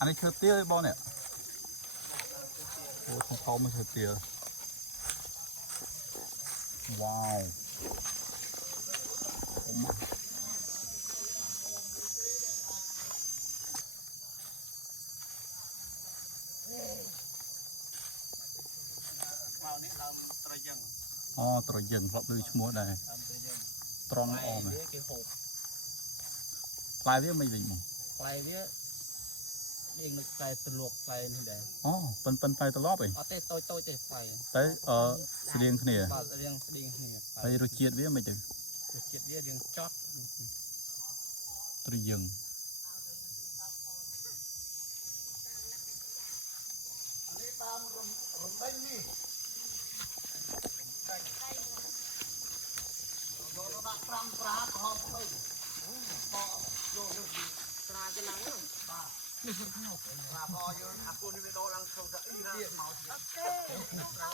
อันนี้คือเตี้ยบอลเนี่ยโอ้ของเขาไม่ใช่เตี้ยว้าวอ๋อตรยังรอบลือชั่วโมงได้ตรองออมปลายเรื่องไม่วิ่งมั้งปลายเนี้ยเองปลายตลกปลายนี่ได้อ๋อเป็นไปตลอดเลยเตะโตเตะไฟแต่เสียงขเนี่ยเรียงเสียงเนี่ยไปรถเกียร์เวียไม่ถึงเกียร์เรียงจอดตรยัง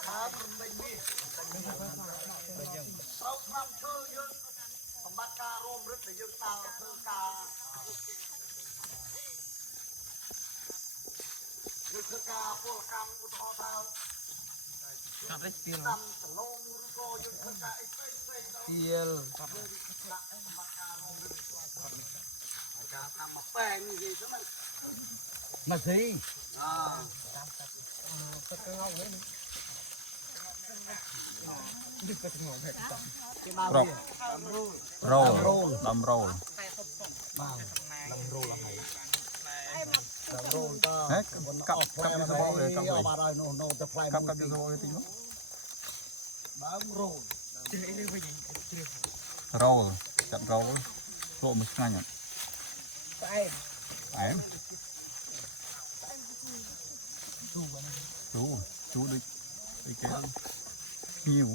ครับได้เตียลเตียลมาสิรอบโรลลำโรลเฮ้ยกับยูทูบเลยกับเลยกับยูทูบเลยติดมั้งโรลจับโรลโลมันง่ายอ่ะไอ้chú đi cái nhiều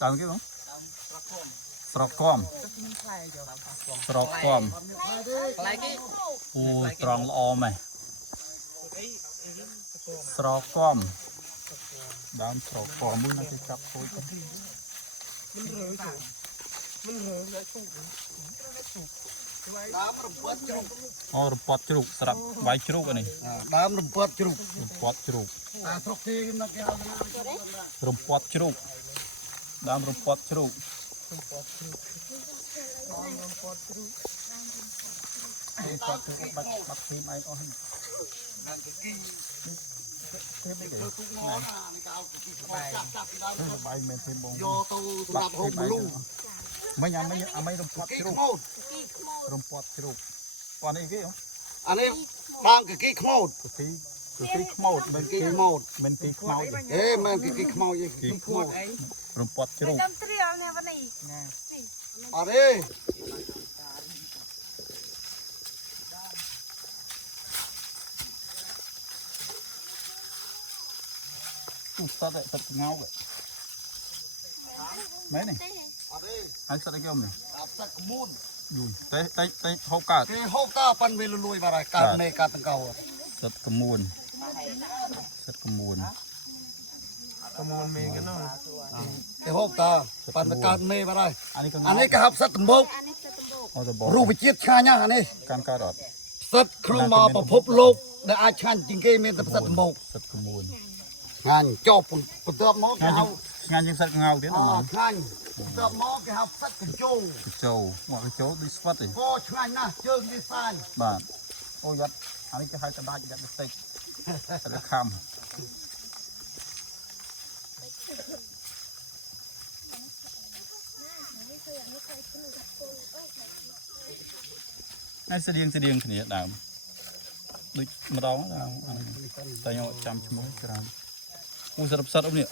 đào cái không sọc com u tròn om này sọc com đám sọc com muốn nó cái cặp thôi oh rumput jeruk serap baik jeruk ini đám rumput jeruk rumput jeruk đám rumput jeruk bắt thêm ai đó bay men thêm bông bắt thêm ai mấy rumput jeruk còn này cái không anh em đang cái khmod cái khmod bên cái khmod ê men cái khmod gì cái khmod rumput jeruk ở đây sao lại thật ngáo vậy mấy này anh sao lại cái ông này dùi tới hộp cả cái hộp cả pan về lùi vào rồi cả này cả tầng cầu rất cầm muôn mình cái nó cái hộp cả pan cả mê vào rồi anh ấy cái hộp sắt tầm bốc rùa bị chết cha nhá anh ấy can ca đọt sắt không mà bảo phốp lốp để ai chăn chính cái mình tập sắt tầm bốc rất cầm muôn ngàn cho bụi tớp mó cái hộp ngàn những sắt ngao thế nào ngàn tớp mó cái hộp sắt cái châu mọi cái chỗ đi spot đi co ngàn na chơi đi sai bạn ôi giật anh ấy cái hai cái ba giật được tịch được khăm này sẽ điên cái này đàm ដូចម្ដងតែខ្ញុំចាំឈ្មោះច្រើនអូសរាប់សិតអ៊ំនេះ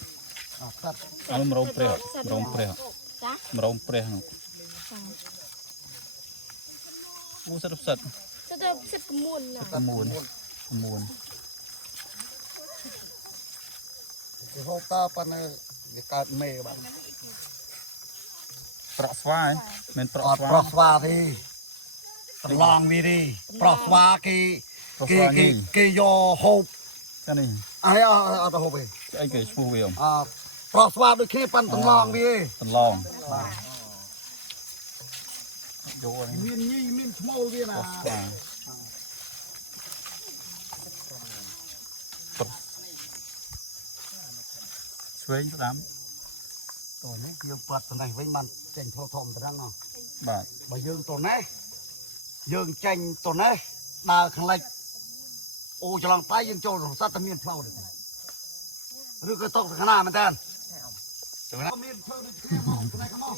អត់មរងព្រះមរងព្រះមរងព្រះនោះអូសរាប់សិតសិតកមួនណា មួន គេហូបតប៉ុន្តែវាកើតមេបាទ ប្រក់ស្វាយមិនប្រ អ ក់ ត់ ស្វា ប្រោះស្វាទេត្រឡងវាទេប្រោះស្វាគេយកហូប ចានេះ អីអត់ហូបទេ អីគេឈ្មោះវាអ៊ំ អប្រោះស្វាដូចគ្នាប៉ុន្តែត្រឡងវា តឡងយកនេះ មានញីមានឈ្មោលវាណា ប្រក់ស្វាយស្វែងស្ដាំ តោះនេះយើងប៉ាត់ទៅនេះវិញបានចេញផ្លូវធំទៅហ្នឹងហ៎ បាទ បើយើងទៅនេះយើងចេញទៅនេះដើរខាងលិចអូច្រឡំតៃយើងចូលរស័តតែមានផ្លូវទេឬក៏តកខាងណាមែនតើមានផ្លូវដូចគ្នាមកទៅនេះមក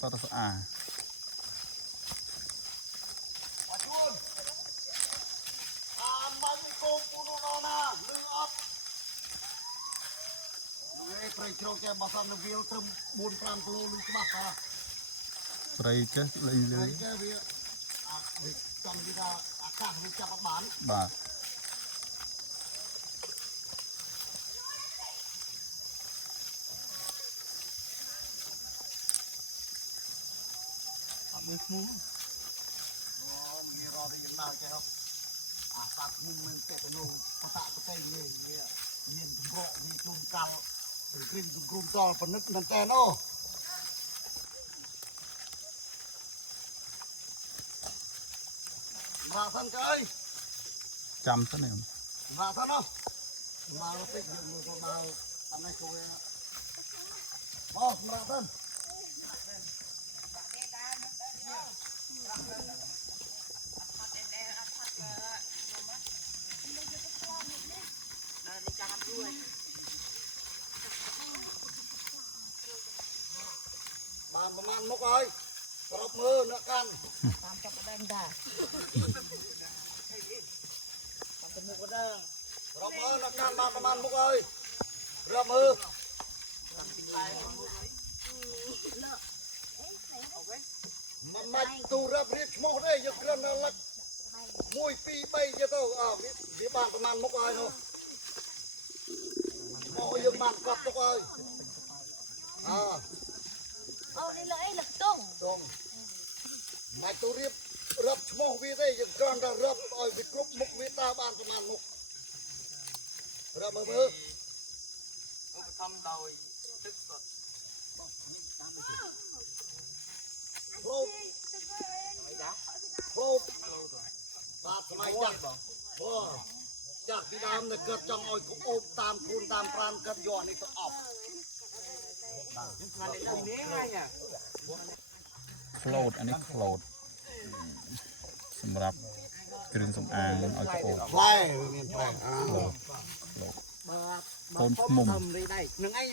សតស្អាត អត់ជួនមកកូនពូណូណាលឺអត់នេះប្រៃជ្រោកចេះបោះសំនៅវាលត្រឹម 4-5 គីឡូលឺច្បាស់តា ស្រីចេះលេងលឿន ចេះវាចង់និយាយថាអាកាសវាចាប់អត់បាន បាទ អត់មើលឈ្មោះអូមានរត់យ៉ាងដល់ចេះអាសាប់ខ្ញុំមិនទេទៅនោះបតាប្រកែកនេះមានចម្រោកមានជុំកាល់ឬគ្រីមជុំគ្រុំតលប៉ុណ្ណឹងមែនតើណូមកសិនកើយ ចាំទៅនេះ មកសិនណូមកតិចយើងមើលទៅមកអានេះគួរអូមកសិន បានប្រមាណមុខហើយប្រប់មើលអ្នកកាន់ តាមចាប់ដើមតា តាមទៅមុខក៏ដែរប្រប់មើលអ្នកកាន់បានប្រមាណមុខហើយរាប់មើលមិនមិនទូរាប់រៀបឈ្មោះទេយកគ្រាន់តែលឹក1 2 3ទៅវាបានប្រមាណមុខហើយនោះមកយើងបានកត់ទុកហើយអ អូនេះលើអីលឹកតុង ដងមិនទូរៀបរាប់ឈ្មោះវាទេយើងគ្រាន់តែរាប់ឲ្យវាគ្រប់មុខវាតើបានប្រមាណមុខរាប់មើលមើលឧបត្ថម្ភដោយទឹកសុទ្ធផ្លូតផ្លូតបាទសម័យចាស់អូចាស់ពីដើមនៅកើតចង់ឲ្យកុំអូបតាមខ្លួនតាមប្រានកើតយកនេះទៅអប់ខ្ញុំខាងនេះនេះហើយ ក្លូតអានេះក្លូតសម្រាប់គ្រឿងសម្អាងឲ្យក្អូប ផ្លែមានផ្លែ កូនខ្មុំ នឹងឯង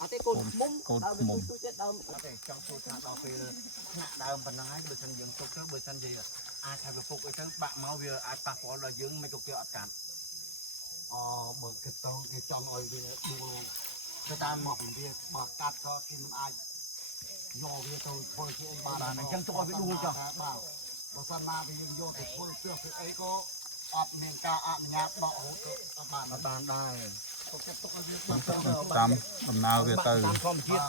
អត់ទេកូនមុំ កូនខ្មុំ ទូចិត្តដើមអត់ទេចង់ធ្វើថាដល់ពេលថ្នាក់ដើមប៉ុណ្ណឹងហើយបើសិនយើងទុកទៅបើសិនជាអាចថាវាពុកអីទៅបាក់មកវាអាចប៉ះពាល់ដល់យើងមិនក៏គេអត់កាត់អូបើគិតទៅគេចង់ឲ្យវាដួលទៅតាមមកវាបើកាត់ក៏គេមិនអាចយកវាទៅធ្វើជាអីបានអញ្ចឹងទុកឲ្យវាដួលចុះបាទបើសិនណាវាយើងយកទៅធ្វើទើសធ្វើអីក៏អត់មានការអនុញ្ញាតដកហូតទៅអត់បានដែរទុកចិត្តទុកឲ្យវាបានទៅ តាមដំណើរវាទៅ តាមធម្មជាតិ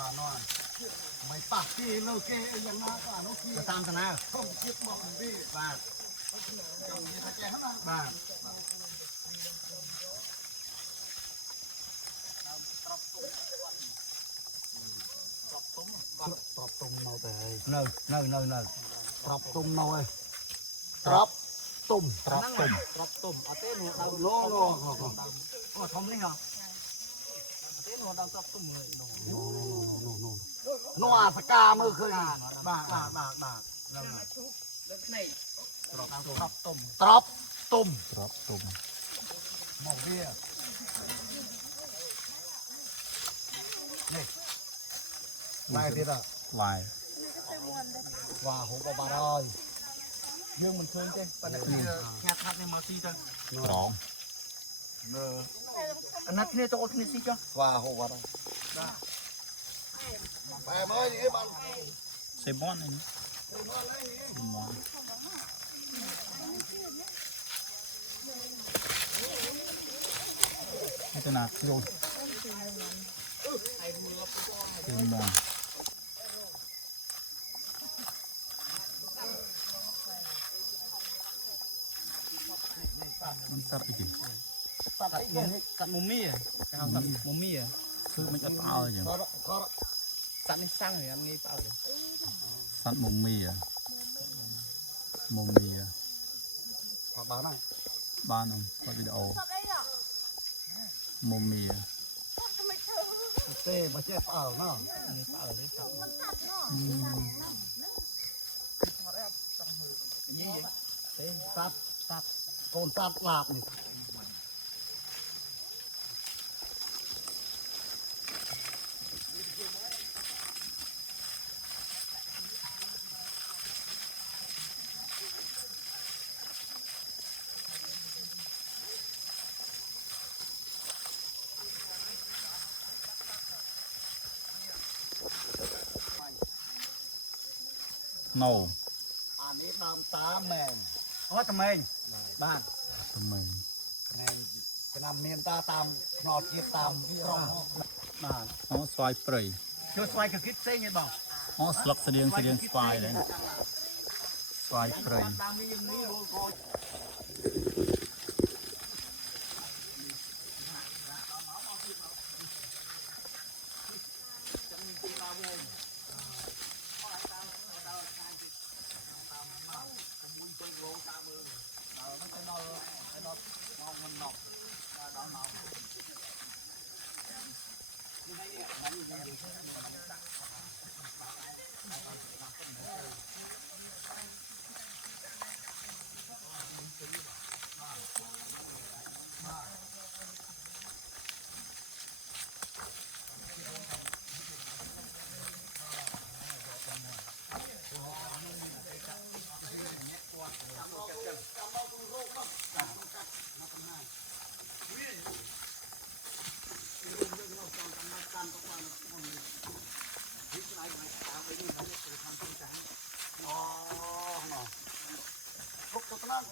មិនប៉ះគេលើគេអីយ៉ាងណាក៏អានោះគេតាមតាណាធម្មជាតិមកពីបាទចង់និយាយថាចេះហ្នឹងបាទត្រប់ទុំនៅតែនៅត្រប់ទុំនៅហើយត្រប់ទុំអត់ទេនោះដល់អូធំនេះហ៎ទេនោះដល់ត្រប់ទុំហើយនោះអាសកាមើលឃើញបាទហ្នឹង ตรอบตุ่ม ตรอบตุ่ม ตรอบตุ่ม มองเรียนี่ลายเด็ดอ่ะ ลาย ว่าหูปลาร้อย យើងមិនឃើញទេប៉ុន្តែគ្នាញ៉ាត់ថាត់នេះមកស៊ីទៅ ក្រង អាណិតគ្នាទៅអត់គ្នាស៊ីចុះ ว่าหูปลาร้อยไปเมื่อนี้มัน សេបននេះមនទៅណាគ្រូគឺមនมันสัตว์อีกที កាត់កាត់មុំមីគេហៅកាត់មុំមី คือมันจะเปล่าอย่าง សត្វនេះសាំងនេះអត់ងាយផ្អើល สัตว์มุมมีอ่ะมุมมีอ่ะ พอบ้านนั่ง บ้านอ่ะก็วิดีโอมุมมีอ่ะ เต้มาเจ็บเปล่าเนาะ ងាយផ្អើលទេសត្វនេះ สัตว์โกนสัตว์ลาบนี่ โน่ อันนี้น้ำตาแมน អូតមេងបាទ ทำไม แมนกระนำเมียนตาตามนอจีตามรอง បាទ อ๋อสวายเปรย์ ចូលស្វាយគឺគិតផ្សេងទេបង อ๋อสลักเสดียงสวายเลยสวายเปรย์ តាមនេះយើងនេះរលកោ ลุกตัวนั่ง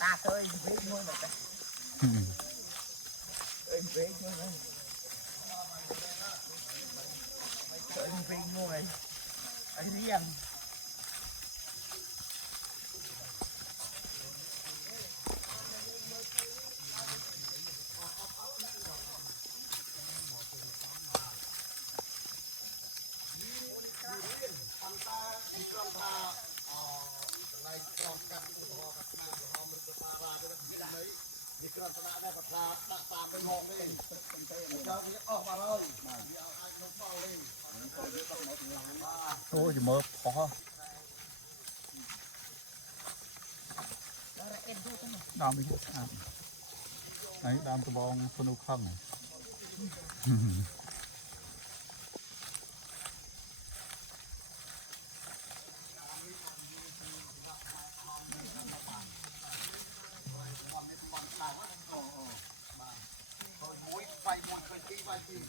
តាទៅវិញមួយមកតែវិញមួយវិញមួយអីរៀង นี่คือลักษณะได้ประทาตักตามไปงงเลยเจ้าที่ออกมาเลย โอ้ยเมื่อพอดามไปที่อ่างไหนดามตะบองสนุกข้างไหน มุ้ยไฟมุ้ยเป็นที่ไฟที่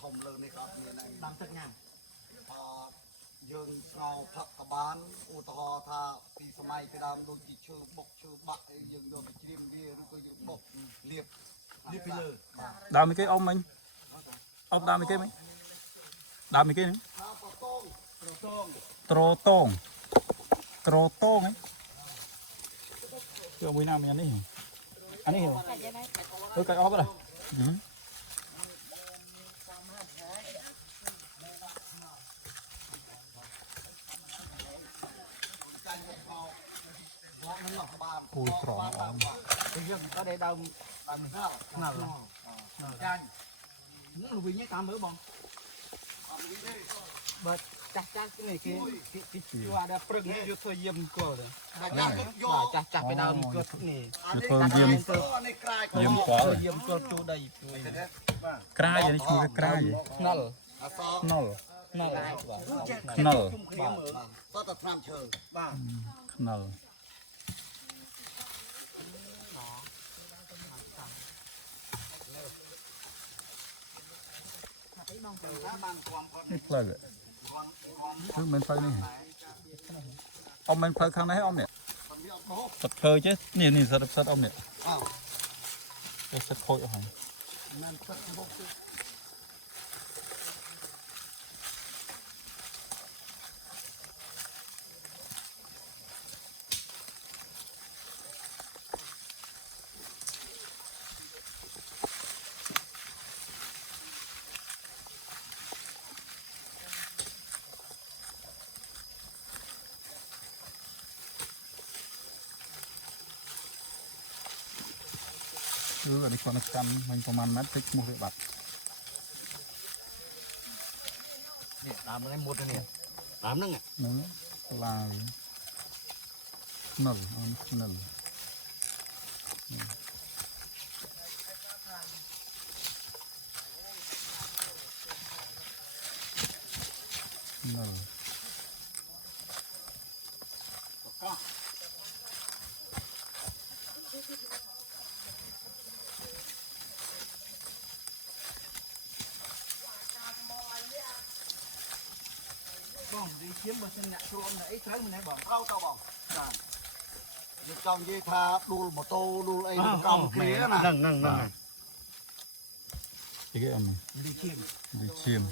ធំលើនេះក៏មានដែរដាំទឹកញ៉ាំយើងស្ងោផឹកកបានឧទាហរណ៍ថាពីសម័យពីដើមដូចជាឈើបុកឈើបាក់អីយើងយកទៅជ្រាបវាឬក៏យើងបុកលាបពីលើ đào mấy cái ông mình ông đào mấy cái mình đào mấy cái nữa trô tông ấy chưa mấy năm mình ăn đi hiểu tôi cái ốp rồi ui tròn ỏmយើងក៏ដែរដើមនេះចាញ់នឹងវិញតាមមើលបងបើចាស់ចាស់នេះគេជួដល់ព្រឹកនេះយកធ្វើយាមគល់ចាស់ចាស់ពីដើមគល់នេះ chưa thơm diêm នេះក្រាយ diêm quá rồi យាមគល់ចូលដី cray vậy chui cái cray vậy ណុល nol ណុល nol បាទតើឆ្នាំឈើបាទ nol នេះផ្លូវគឺមិនផ្លូវនេះអ៊ំមិនផ្លូវខាងនេះអ៊ំនេះទឹកធ្វើចេះនេះនេះសិតអ៊ំនេះទៅសិតខូចអស់ហើយ មិនទឹកបុក គឺអានេះគាត់នៅកាន់មិនប្រហែលម៉ែត្រទឹកឈ្មោះវាបាត់ នេះដើមហ្នឹងមុតនេះដើមហ្នឹង ហ្នឹងឡាវស្និលអនស្និលស្និល បងនិយាយជាបើសិនអ្នកជួមអីត្រូវមិនដែរបងត្រូវទៅបងចាយើងចង់និយាយថាដួលម៉ូតូដួលអីកំគ្នាណាហ្នឹង ពីគេអ៊ំ និយាយជា ឌីឈៀម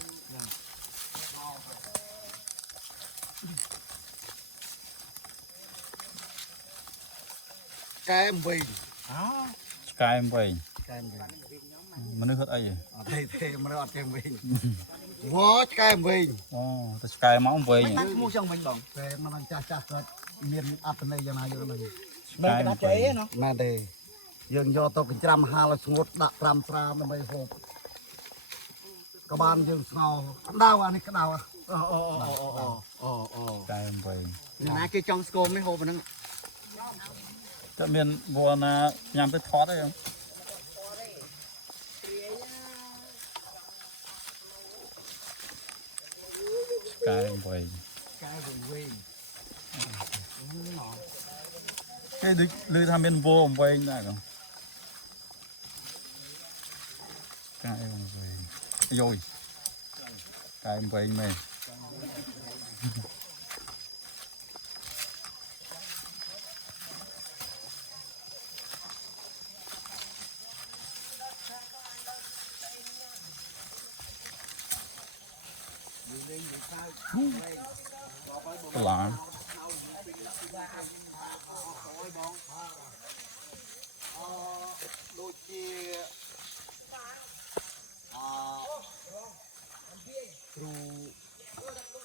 ក ែមវិញ ឆ្កែមវិញ កែមវិញ មនុស្សហត់អី អត់ទេមិនអត់កែមវិញវ៉ឆ្កែមវិញ អូទៅឆ្កែមកវិញ បានឈ្មោះចឹងវិញបងតែមិនចាស់គាត់មានអត្តន័យយ៉ាងណាយកហ្នឹង ឆ្កែមកវិញ មែនទេយើងយកទៅកញ្ច្រាំហាលឲ្យស្ងួតដាក់ត្រាំស្រាដើម្បីហូបក៏បានយើងស្ងោក្តៅអានេះក្តៅអូ ឆ្កែមវិញ ណាគេចង់ស្គមនេះហូបហ្នឹង តែមានវល់ណាញ៉ាំទៅថតអី cái vậy cáiវិញcái lư tham bên vô vậy này không cái vậy rồi cái vậy mày làm ដូចជាគ្រូ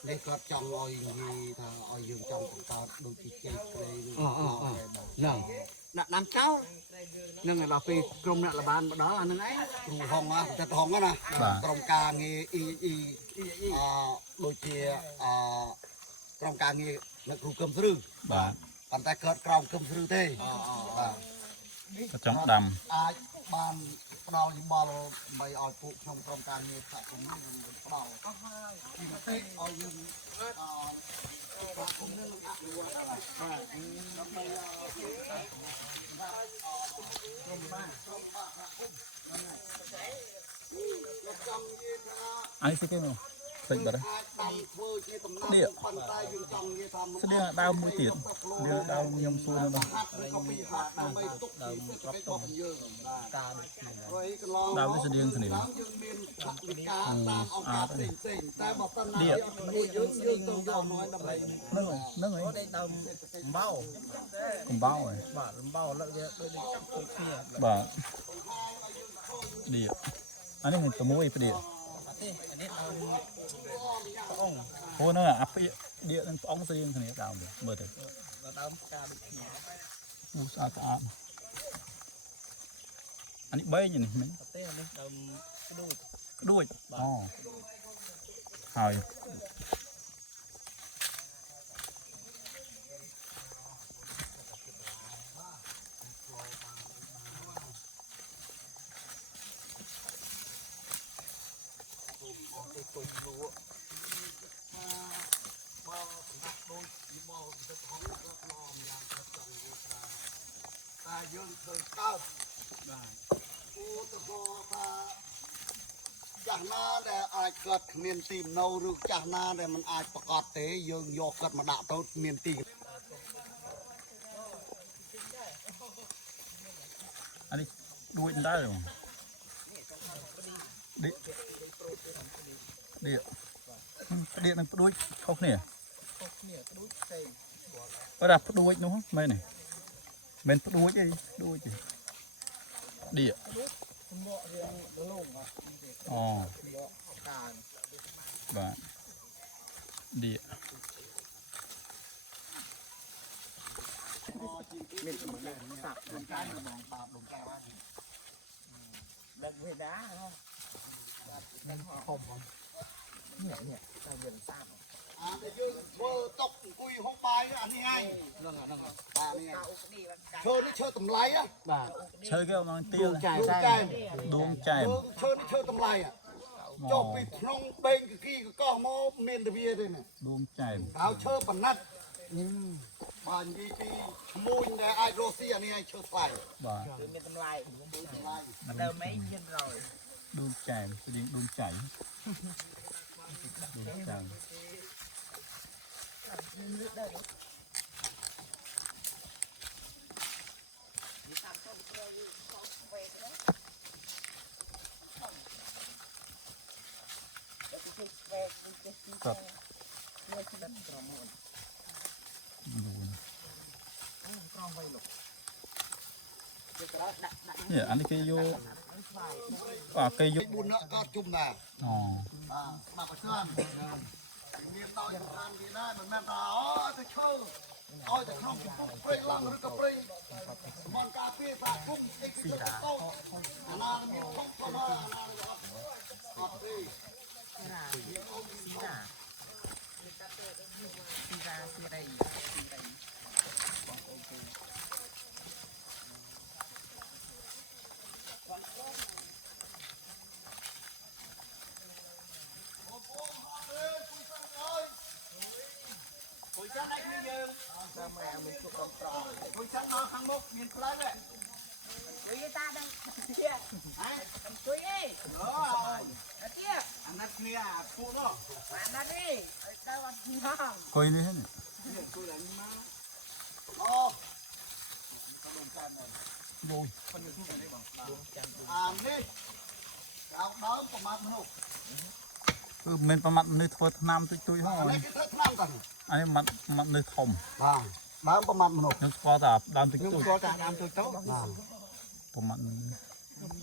នេះគាត់ចង់ឲ្យនិយាយថាឲ្យយើងចង់បន្តដូចជាជ័យព្រៃហ្នឹងដាក់ដាំចោលនឹងដល់ពេលក្រុមអ្នកលបានមកដល់អាហ្នឹងឯងគ្រូហងចិត្តហងណាក្រុមការងារដូចជាក្រុមការងារនៅគ្រូកឹមស្រឺ បាទ ប៉ុន្តែគាត់ក្រោមគឹមស្រឺទេបាទ ចង់ដាំ អាចបានផ្ដល់យោបល់ដើម្បីឲ្យពួកខ្ញុំក្រុមការងារសហគមន៍នេះផ្ដល់ពីមតិឲ្យយើងសហគមន៍នេះនឹងអនុវត្តបាទដើម្បី ai sẽ cái nào xịt bật đấy ដាំធ្វើជាដំណាំប៉ុន្តែយើងចង់និយាយថា ស្តៀងដើមមួយទៀតលើដើមខ្ញុំសួរនៅនោះ ហាត់ឬក៏ពីហាត់ដើម្បីទុកពីសេដ្ឋកិច្ចរបស់យើងបាទតាមព្រោះកន្លង ដើមវាស្តៀងគ្នា យើងមានថវិកាតាមអង្គការផ្សេងតែបើសិនណាយើងទៅយកน้อยដើម្បី ហ្នឹងហើយដើមកំបោហើយបាទកំបោលើកវាដូចចាប់គ្នាបាទឌីអានេះតែមួយផ្ដៀអានេះដើមប្អងអូហ្នឹងអាផ្ដៀឌីនឹងប្អងស្តៀងគ្នាដើមមើលទៅដើមផ្កាដូចគ្នាអូស្អាតស្អាតអានេះបែងនេះមិញទេអានេះដើមក្ដួចអូហើយ តែយើងធ្វើកើតបាទឧទាហរណ៍ថាចាស់ណាដែលអាចកើតគ្មានទីនៅឬចាស់ណាដែលមិនអាចប្រកបទេយើងយកគាត់មកដាក់ទៅមានទី อันนี้ดูได้หรอดิเดี๋ยวนั่งดูเขาเนี่ยก็ดับดูนู้นไม่เนี่ยเป็นดูไอ้ดูไอ้เดี๋ยวอ๋อบ้าเดี๋ยว មានសម្លេងសាក់លំកាយមកបាបលំកាយว่าដឹកវាដាហ៎តែហុំនេះតែយើងសាប់តែយើងធ្វើតុកអង្គុយហុំបាយអានេះហើយហ្នឹងបាទនេះឈើតម្លៃបាទ chơi cái ông tiêu ดวงใจ ឈើនេះឈើតម្លៃចុះពីក្នុងបេងគីកកោះមកមានតែវាទេណា ดวงใจ ហៅឈើបណ្ណាត់បាទនិយាយពីឈ្មោះដែលអាចរស់ស៊ីអានេះឲ្យឈើថ្លៃ บ้า មានតម្លៃតម្លៃ ដើមមិនមានរយดวงใจแสดงดวงใจดวงใจ ครับเนี่ยอันนี้คืออยู่คืออยู่ บุญเนาะก็จุ่มน่ะ อ๋อ มาประชันមានដល់យ៉ាងបានទីណាមិនមែនថាទៅឈើឲ្យតែក្នុងពុកព្រៃឡង់ឬក៏ព្រៃសមនការពារសាគុំអីគឺទៅអាណាមានធំធំអាណាអត់ទេ คุยชัดนอนข้างมุกมีเพลินเลย คุยตาดังเที่ยคุยเอ้ย เออ เที่ย อันนั้นเนี่ยพูดเนาะ มาหน้าดิได้วันน้อง coi đi hết này เนี่ยคุยอะไรมาอ๋อ rồi นี่เอาเดิมประมาณนู้น cứ mình phải mặt nơi thôi nam tôi นี่ thôi คือเธอทำกัน anh mặt nơi thòng เดิมประมาณนู้น nước qua đạp đam tôi ยุ่ง tôi ตัวจากน้ำตัวโต๊ะ ประมาณพ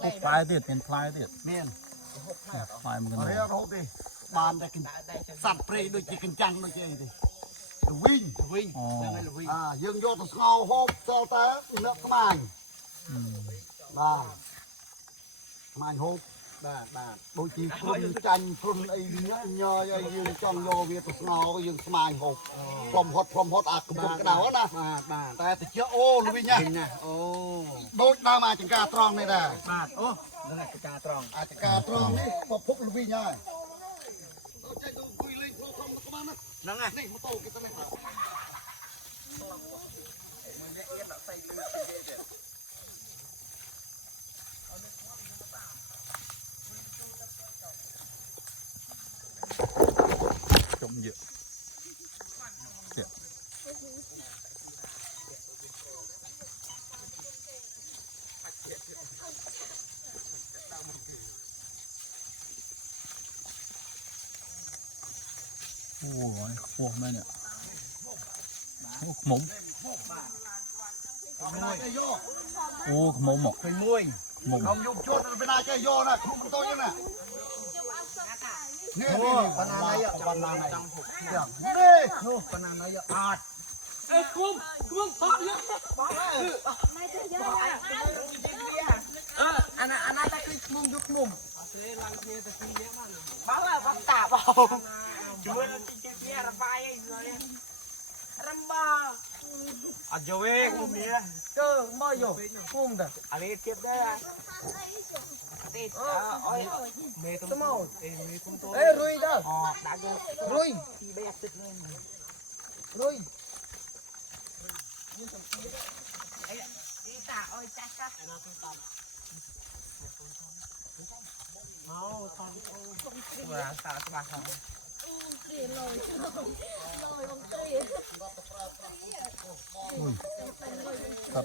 วกปลายเด็ดเป็นปลายเด็ด เมียน ปลายมันกัน เรียกรถดิบานได้กินสัตว์เปรย์โดยจีกินจังโดยจีดิวิ่งวิ่ง อ๋อ ยังโยนสาวโฮบเซลเตอร์เลือกสมานบ้าสมานโฮบบ้าโดยจีพรุนจันพรุนไอ้เนื้อยไอ้ยืนจ้องโยเวียตัวสาวก็ยังสมานโฮบพรมฮดอักกระบุกกระดาวนะแต่ติเชื้อโอ้ลูวิญญาณโอ้โดยดามาจังกาตรองนี่ได้ บาทโอ้นั่นแหละกาตรอง อาจจะกาตรองนี่พอพบลูวิญญาณใจดูคุยเลยโปรทอมตะมานะนั่งไงนี่มาโตกินตั้งแต่ trộm dựa ôi khô mấy nè mống ô mống một เป็นมวย mống เอายุบชดเป็นอาใจโยนะครูมันโตยังน่ะนี่นี่ปนาไหนอ่ะปนาไหนอย่างนี่ปนาไหนอ่ะอาด เอ้ยคุ้มพอเยอะไม่เยอะอันนั้นตะกี้มุมยุกมุมบ้าละบ้าตาเบาช่วยเราจริงๆเนี่ยระบายเลยรำบา อาจจะเว้ยมุมนี้ ก็ไม่อยู่มุมเด้อ อะไรเทียบได้อ่ะ ติดอ้อยเมย์ตรงนู้นเอ้ยรุยเด้อรุยรุยตาอ้อยจักรเอาทองตัวตาสบายทอง thật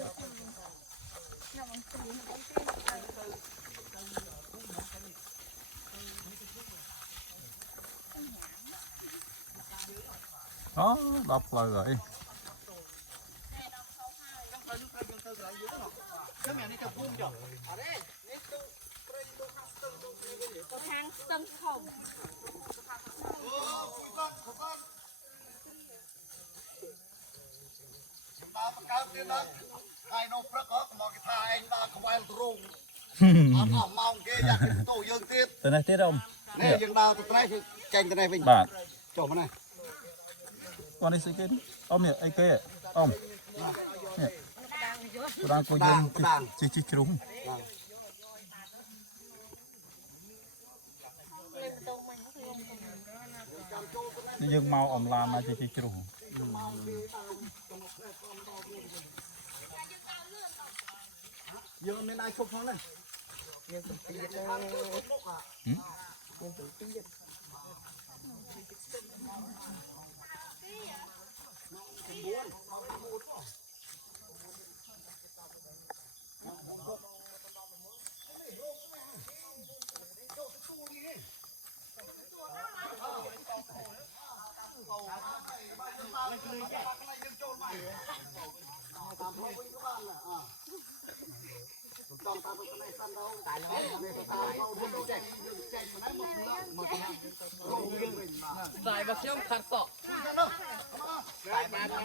đó đọc lời rồi ทางตึงผม มาประกาศเนี่ยนะใครนกพระก็มองกีตาร์เองตาขวายตรงเอาเมาเกยอยากเป็นตู้ยืนติด từ này tiết không นี่ยังดาวตัวไหนคือแกงตัวไหนเป็น bạn จบมาไหน con đi xí cái ông nè ai kê ông nè đang có dân chỉ trúng nhưng mau ông làm mà chỉ trúng ยืนในนายชกเขาเลย ใส่บะเชี่ยวขัดสอกใส่มาแล้ว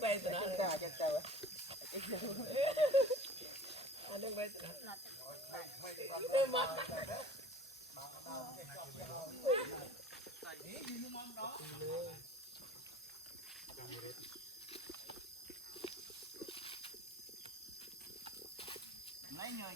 ไปสนะจะเจออันนึงไปสนะเริ่มมา lấy người